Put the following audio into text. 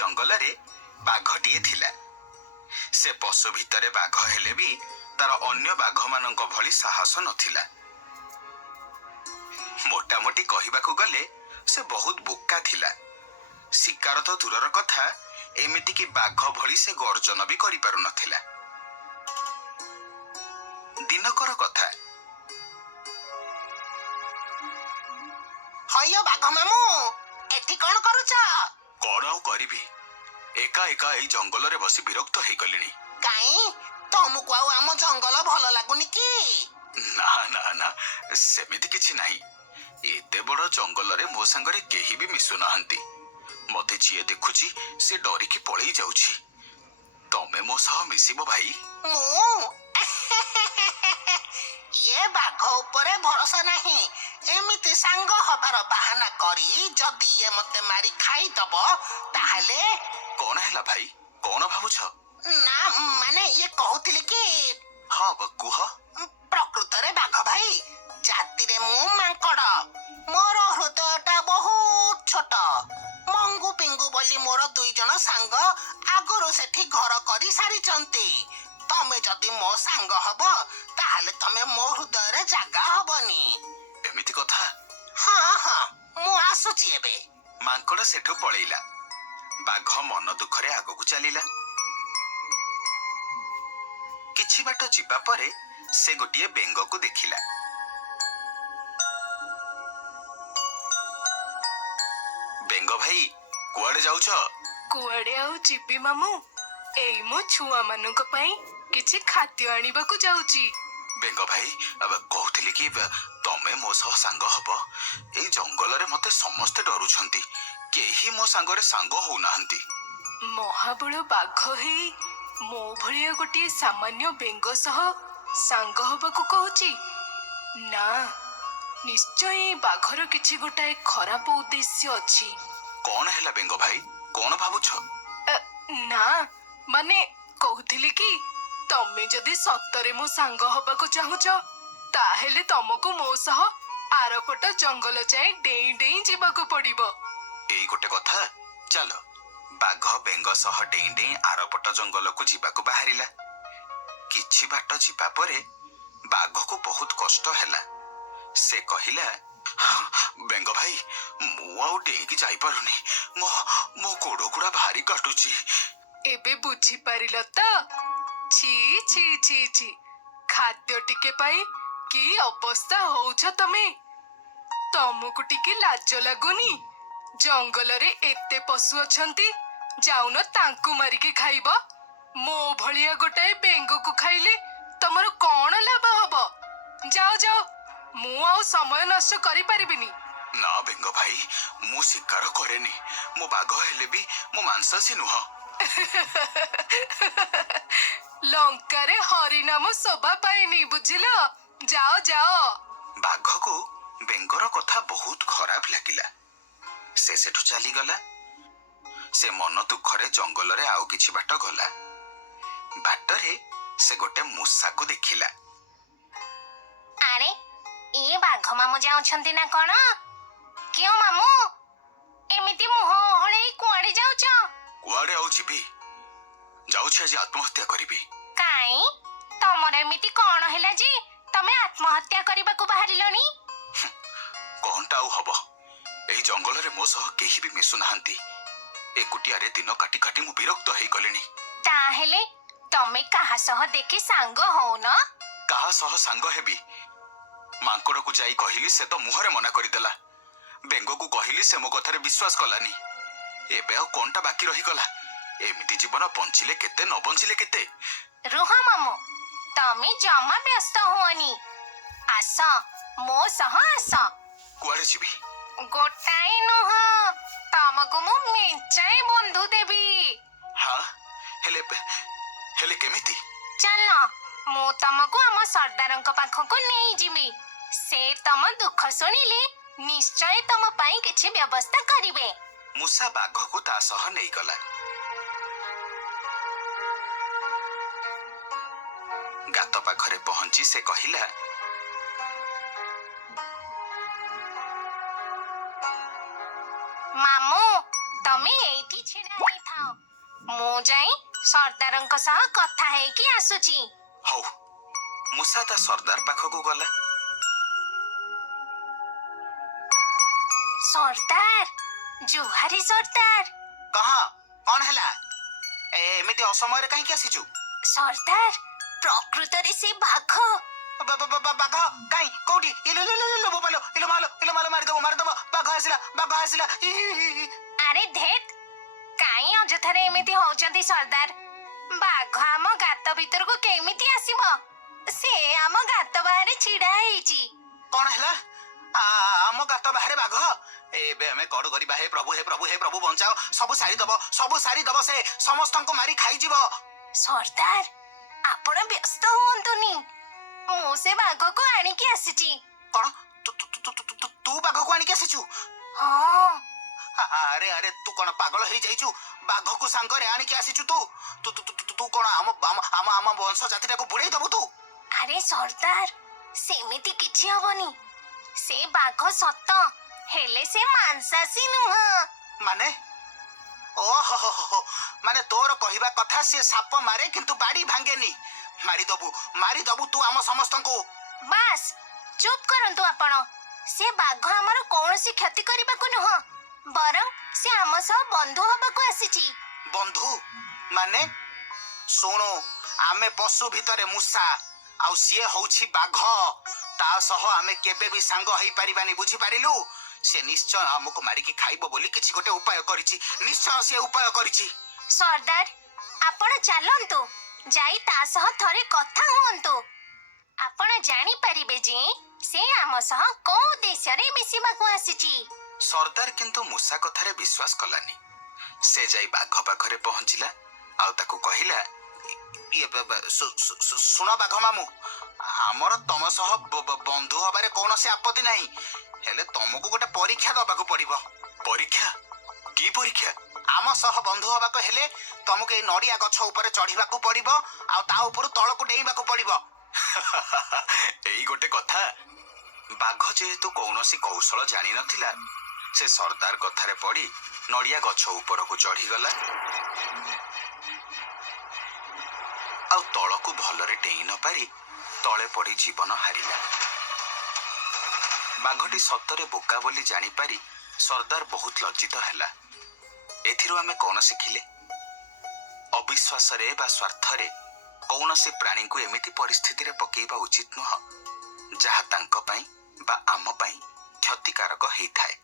ଜଙ୍ଗଲରେ ବାଘଟିଏ ଥିଲା। ସେ ପଶୁ ଭିତରେ ବାଘ ହେଲେ ବି ତାର ଅନ୍ୟ ବାଘମାନଙ୍କ ଭଳି ସାହସ ନଥିଲା। ମୋଟାମୋଟି କହିବାକୁ ଗଲେ ସେ ବହୁତ ବୋକା ଥିଲା। ଶିକାର ତ ଦୂରର କଥା, ଏମିତିକି ବାଘ ଭଳି ସେ ଗର୍ଜନ ବି କରିପାରୁନଥିଲା। ଦିନକର କଥା। ହଇଓ ବାଘ ମାମୁଁ, ଏଠି କଣ କରୁଛ? କଣ ଆଉ କରିବି, ଏକା ଏକା ଏଇ ଜଙ୍ଗଲରେ ବସି ବିରକ୍ତ ହେଇଗଲିଣି। କାଇଁ, ତମକୁ ଆଉ ଆମ ଜଙ୍ଗଲ ଭଲ ଲାଗୁନି କି? ନା ନା ନା, ସେମିତି କିଛି ନାହିଁ। ଏତେ ବଡ ଜଙ୍ଗଲରେ ମୋ ସାଙ୍ଗରେ କେହି ବି ମିଶୁନାହାନ୍ତି। ମତେ ଯିଏ ଦେଖୁଛି ସେ ଡରିକି ପଳେଇ ଯାଉଛି। ତମେ ମୋ ସହ ମିଶିବ ଭାଇ? ମୁଁ ଇଏ ବାଘ ଉପରେ ଭରସା ନାହିଁ। ଏମିତି ସାଙ୍ଗ ହବାର ବାହାନା କରି ଯଦି ଇଏ ମତେ ମାରି ଖାଇଦବ ତାହେଲେ? କଣ ହେଲା ଭାଇ, କଣ ଭାବୁଛ? ନା ମାନେ ଇଏ କହୁଥିଲି କି ହଁ କୁହ। ପ୍ରକୃତରେ ବାଘ ଭାଇ, ଜାତିରେ ମୁଁ ମାଙ୍କଡ। ମୋର ହୃଦୟଟା ବହୁତ ଛୋଟ। ମଙ୍ଗୁ ପିଙ୍ଗୁ ବୋଲି ମୋର 2 ଜଣ ସାଙ୍ଗ ଆଗରୁ ସେଠି ଘର କରି ସାରିଛନ୍ତି। ତମେ ଯଦି ମୋ ସାଙ୍ଗ ହବ ତାହେଲେ ତମେ ମୋ ହୃଦୟରେ ଜାଗା ହବନି। ଏମିତି କଥା? ହଁ ହଁ, ମୁଁ ଆସୁଛି ଏବେ। ମାଙ୍କଡ ସେଠୁ ପଳେଇଲା। ବାଘ ମନ ଦୁଃଖରେ ଆଗକୁ ଚାଲିଲା। କିଛି ବାଟ ଯିବା ପରେ ସେ ଗୋଟିଏ ବେଙ୍ଗକୁ ଦେଖିଲା। ବେଙ୍ଗ ଭାଇ, କୁଆଡେ ଯାଉଛ? କୁଆଡେ ଆଉ ଯିବି ମାମୁଁ, ଏଇ ମୋ ଛୁଆ ମାନଙ୍କ ପାଇଁ କିଛି ଖାଦ୍ୟ ଆଣିବାକୁ ଯାଉଛି। ବେଙ୍ଗ ଭାଇ, କହୁଥିଲି କି ତମେ ମୋ ସହ ସାଙ୍ଗ ହବ? ଏଇ ଜଙ୍ଗଲରେ ମତେ ସମସ୍ତେ ଡରୁଛନ୍ତି, କେହି ମୋ ସାଙ୍ଗରେ ସାଙ୍ଗ ହଉନାହାନ୍ତି। ମହାବଳ ବାଘ ହେଇ ମୋ ଭଳିଆ ଗୋଟିଏ ସାମାନ୍ୟ ବେଙ୍ଗ ସହ ସାଙ୍ଗ ହବାକୁ କହୁଛି? ନା, ନିଶ୍ଚୟ ଏଇ ବାଘର କିଛି ଗୋଟାଏ ଖରାପ ଉଦ୍ଦେଶ୍ୟ ଅଛି। କଣ ହେଲା ବେଙ୍ଗ ଭାଇ, କଣ ଭାବୁଛ? ନା ମାନେ କହୁଥିଲି କି ତମେ ଯଦି ସତରେ ମୋ ସାଙ୍ଗ ହବାକୁ ଚାହୁଁଛ ତାହେଲେ ତମକୁ ମୋ ସହ ଆରପଟ ଜଙ୍ଗଲ ଯାଏ ଡେଇଁ ଡେଇଁ ଯିବାକୁ ପଡିବ। ଏଇ ଗୋଟେ କଥା, ଚାଲ। ବାଘ ବେଙ୍ଗ ସହ ଡେଇଁ ଡେଇଁ ଆରପଟ ଜଙ୍ଗଲକୁ ଯିବାକୁ ବାହାରିଲା। କିଛି ବାଟ ଯିବା ପରେ ବାଘକୁ ବହୁତ କଷ୍ଟ ହେଲା। ସେ କହିଲା, ବେଙ୍ଗ ଭାଇ, ମୁଁ ଆଉ ଡେଇଁକି ଯାଇପାରୁନି। ମୋ ଗୋଡ ଗୁଡା ଭାରି କାଟୁଛି। ଏବେ ବୁଝିପାରିଲ ତ? ଛି ଛି ଛି ଛି, ଖାଦ୍ୟ ଟିକେ ପାଇଁ କି ଅବସ୍ଥା ହଉଛ ତମେ? ତମକୁ ଟିକେ ଲାଜ ଲାଗୁନି? ଜଙ୍ଗଲରେ ଏତେ ପଶୁ ଅଛନ୍ତି, ଯାଉନ ତାଙ୍କୁ ମାରିକି ଖାଇବ। ମୋ ଭଳିଆ ଗୋଟାଏ ବେଙ୍ଗକୁ ଖାଇଲେ ତମର କଣ ଲାଭ ହବ? ଯାଅ ଯାଅ, ମୁଁ ଆଉ ସମୟ ନଷ୍ଟ କରିପାରିବିନି। ନା ବେଙ୍ଗ ଭାଇ, ମୁଁ ଶିକାର କରେନି। ମୁଁ ବାଘ ହେଲେ ବି ମୁଁ ମାଂସାଶୀ ନୁହଁ। ଲଙ୍କାରେ ହରିନାମ ଶୋଭା ପାଏନି, ବୁଝିଲ? ଯାଅ ଯାଅ। ବାଘକୁ ବେଙ୍ଗର କଥା ବହୁତ ଖରାପ ଲାଗିଲା। ସେ ସେଠୁ ଚାଲିଗଲା। ସେ ମନ ଦୁଃଖରେ ଜଙ୍ଗଲରେ ଆଉ କିଛି ବାଟ ଗଲା। ବାଟରେ ସେ ଗୋଟେ ମୂଷାକୁ ଦେଖିଲା। ଆରେ, ଏ ବାଘ ମାମୁଁ ଯାଉଛନ୍ତି ନା କଣ? କେଉଁ ମାମୁଁ, ଏମିତି ମୁହଁ ଓହଳେଇ କୁଆଡେ ଯାଉଛ? କୁଆଡେ ଆଉ ଯିବି, ଯାଉଛି ଆଜି ଆତ୍ମହତ୍ୟା କରିବି। କାଇଁ, ତମର ଏମିତି କଣ ହେଲା ଯେ ତମେ ଆତ୍ମହତ୍ୟା କରିବାକୁ ବାହାରିଲଣି? କଣଟା ଆଉ ହବ, ଏଇ ଜଙ୍ଗଲରେ ମୋ ସହ କେହି ବି ମିଶୁନାହାନ୍ତି। ଏକୁଟିଆରେ ଦିନ କାଟି କାଟି ମୁଁ ବିରକ୍ତ ହେଇଗଲିଣି। ତାହେଲେ ତମେ କାହା ସହ ଦେଖି ସାଙ୍ଗ ହଉନ? କାହା ସହ ସାଙ୍ଗ ହେବି? ମାଙ୍କଡକୁ ଯାଇ କହିଲି, ସେ ତ ମୁହଁରେ ମନା କରିଦେଲା। ବେଙ୍ଗକୁ କହିଲି, ସେ ମୋ କଥାରେ ବିଶ୍ୱାସ କଲାନି। ଏବେ ଆଉ କଣଟା ବାକି ରହିଗଲା? ଏମିତି ଜୀବନ ବଞ୍ଚିଲେ କେତେ, ନ ବଞ୍ଚିଲେ କେତେ। ରୁହ ମାମୁଁ, ତମେ ଜମା ବ୍ୟସ୍ତ ହୁଅନି। ଆସ, ମୋ ସହ ଆସ। କୁଆଡେ ଯିବି? ଗୋଟାଏ ନୁହଁ, ତମକୁ ମୁଁ ମେଞ୍ଚାଏ ବନ୍ଧୁ ଦେବି। ହଁ, ହେଲେ କେମିତି? ଚାଲ, ମୁଁ ତମକୁ ଆମ ସର୍ଦ୍ଦାରଙ୍କ ପାଖକୁ ନେଇଯିବି। ସେ ତମ ଦୁଃଖ ଶୁଣିଲେ ନିଶ୍ଚୟ ତମ ପାଇଁ କିଛି ବ୍ୟବସ୍ଥା କରିବେ। ମୂଷା ବାଘକୁ ତା ସହ ନେଇଗଲା। ଗାତ ପାଖରେ ପହଞ୍ଚି ସେ କହିଲା, ମାମୁଁ, ତମେ ଏଇଠି ଛିଡା ହେଇଥାଅ। ଯାଇ ସର୍ଦ୍ଦାରଙ୍କ ସହ କଥା ହେଇକି ଆସୁଛି। ହଉ। ମୂଷା ତା ସର୍ଦ୍ଦାର ପାଖକୁ ଗଲା। ସର୍ଦ୍ଦାର, ଜୁହାରି ସର୍ଦ୍ଦାର। କହ, କଣ ହେଲା? ଏମିତି ଅସମୟରେ କାହିଁକି ଆସିଛୁ? ସର୍ଦ୍ଦାର, ପ୍ରକୃତରେ ସେ ବାଘ। ବାଘ କାଇଁ? କୋଉଠି? ମାରିଦବ। ବାଘ ଆସିଲା। ଆରେ ଧେତ୍, କାଇଁ ଅଯଥାରେ ଏମିତି ହଉଛନ୍ତି ସର୍ଦ୍ଦାର? ବାଘ ଆମ ଗାତ ଭିତରକୁ କେମିତି ଆସିବ? ସେ ଆମ ଗାତ ବାହାରେ ଛିଡା ହେଇଛି। କଣ ହେଲା? ଆମ ଗାତ ବାହାରେ ବାଘ? ଏବେ ଆମେ କଣ କରିବା? ହେ ପ୍ରଭୁ ବଞ୍ଚାଅ। ସବୁ ସାରିଦବ ସେ। ସମସ୍ତଙ୍କୁ ମାରି ଖାଇଯିବ। ସର୍ଦ୍ଦାର, ଆପଣ ବ୍ୟସ୍ତ ହୁଅନ୍ତୁନି। ମୁଁ ସେ ବାଘକୁ ଆଣିକି ଆସିଛି। କଣ? ତୁ ବାଘକୁ ଆଣିକି ଆସିଛୁ? ହଁ। ଆରେ ତୁ କଣ ପାଗଳ ହେଇଯାଇଛୁ? ବାଘକୁ ସାଙ୍ଗରେ ଆଣିକି ଆସିଛୁ ତୁ କଣ ଆମ ବଂଶ ଜାତିଟାକୁ ବୁଡେଇ ଦବୁ ତୁ? ଆରେ ସର୍ଦ୍ଦାର, ସେମିତି କିଛି ହବନି। ସେ ବାଘ ସତ, ହେଲେ ସେ ମାଂସାଶୀ ନୁହଁ। ମାନେ? ଓହୋ, ମାନେ ତୋର କହିବା କଥା ସିଏ ସାପ ମାରେ କିନ୍ତୁ ବାଡି ଭାଙ୍ଗେନି। ମାରିଦବୁ ତୁ ଆମ ସମସ୍ତଙ୍କୁ। ବାସ୍, ଚୁପ୍ କରନ୍ତୁ ଆପଣ। ସେ ବାଘ ଆମର କୌଣସି କ୍ଷତି କରିବାକୁ ନୁହଁ, ବରଂ ସେ ଆମ ସହ ବନ୍ଧୁ ହବାକୁ ଆସିଛି। ବନ୍ଧୁ? ମାନେ? ଶୁଣୁ, ଆମେ ପଶୁ ଭିତରେ ମୂଷା, ଆଉ ସିଏ ହଉଛି ବାଘ। ତା ସହ ଆମେ କେବେ ବି ସାଙ୍ଗ ହେଇପାରିବାନି, ବୁଝିପାରିଲୁ? ସେ ନିଶ୍ଚୟ ଆମକୁ ମାରିକି ଖାଇବ ବୋଲି କିଛି ଗୋଟେ ଉପାୟ କରିଛି। ନିଶ୍ଚୟ ସେ ଉପାୟ କରିଛି। ସର୍ଦ୍ଦାର, ଆପଣ ଚାଲନ୍ତୁ, ଯାଇ ତା ସହ ଥରେ କଥା ହୁଅନ୍ତୁ। ଆପଣ ଜାଣିପାରିବେ ଯେ ସେ ଆମ ସହ କୋଉ ଦେଶରେ ମିଶିବାକୁ ଆସିଛି। ସର୍ଦ୍ଦାର କିନ୍ତୁ ମୂଷା କଥାରେ ବିଶ୍ୱାସ କଲାନି। ସେ ଯାଇ ବାଘ ପାଖରେ ପହଞ୍ଚିଲା ଆଉ ତାକୁ କହିଲା, ଶୁଣ ବାଘ ମାମୁଁ, ଆମର ତମ ସହ ବନ୍ଧୁ ହବାରେ କୌଣସି ଆପତ୍ତି ନାହିଁ, ହେଲେ ତମକୁ ଗୋଟେ ପରୀକ୍ଷା ଦବାକୁ ପଡିବ। ପରୀକ୍ଷା? କି ପରୀକ୍ଷା? ଆମ ସହ ବନ୍ଧୁ ହବାକୁ ହେଲେ ତମକୁ ଏଇ ନଡିଆ ଗଛ ଉପରେ ଚଢିବାକୁ ପଡିବ ଆଉ ତା ଉପରୁ ତଳକୁ ଡେଇଁବାକୁ ପଡିବ। ଏଇ ଗୋଟେ କଥା। ବାଘ ଯେହେତୁ କୌଣସି କୌଶଳ ଜାଣିନଥିଲା, ସେ ସର୍ଦ୍ଦାର କଥାରେ ପଡି ନଡିଆ ଗଛ ଉପରକୁ ଚଢିଗଲା ଆଉ ତଳକୁ ଭଲରେ ଡେଇଁ ନ ପାରି ତଳେ ପଡି ଜୀବନ ହାରିଲା। ବାଘଟି ସତରେ ବୋକା ବୋଲି ଜାଣିପାରି ସର୍ଦ୍ଦାର ବହୁତ ଲଜ୍ଜିତ ହେଲା। ଏଥିରୁ ଆମେ କଣ ଶିଖିଲେ? ଅବିଶ୍ୱାସରେ ବା ସ୍ୱାର୍ଥରେ କୌଣସି ପ୍ରାଣୀଙ୍କୁ ଏମିତି ପରିସ୍ଥିତିରେ ପକେଇବା ଉଚିତ ନୁହଁ ଯାହା ତାଙ୍କ ପାଇଁ ବା ଆମ ପାଇଁ କ୍ଷତିକାରକ ହେଇଥାଏ।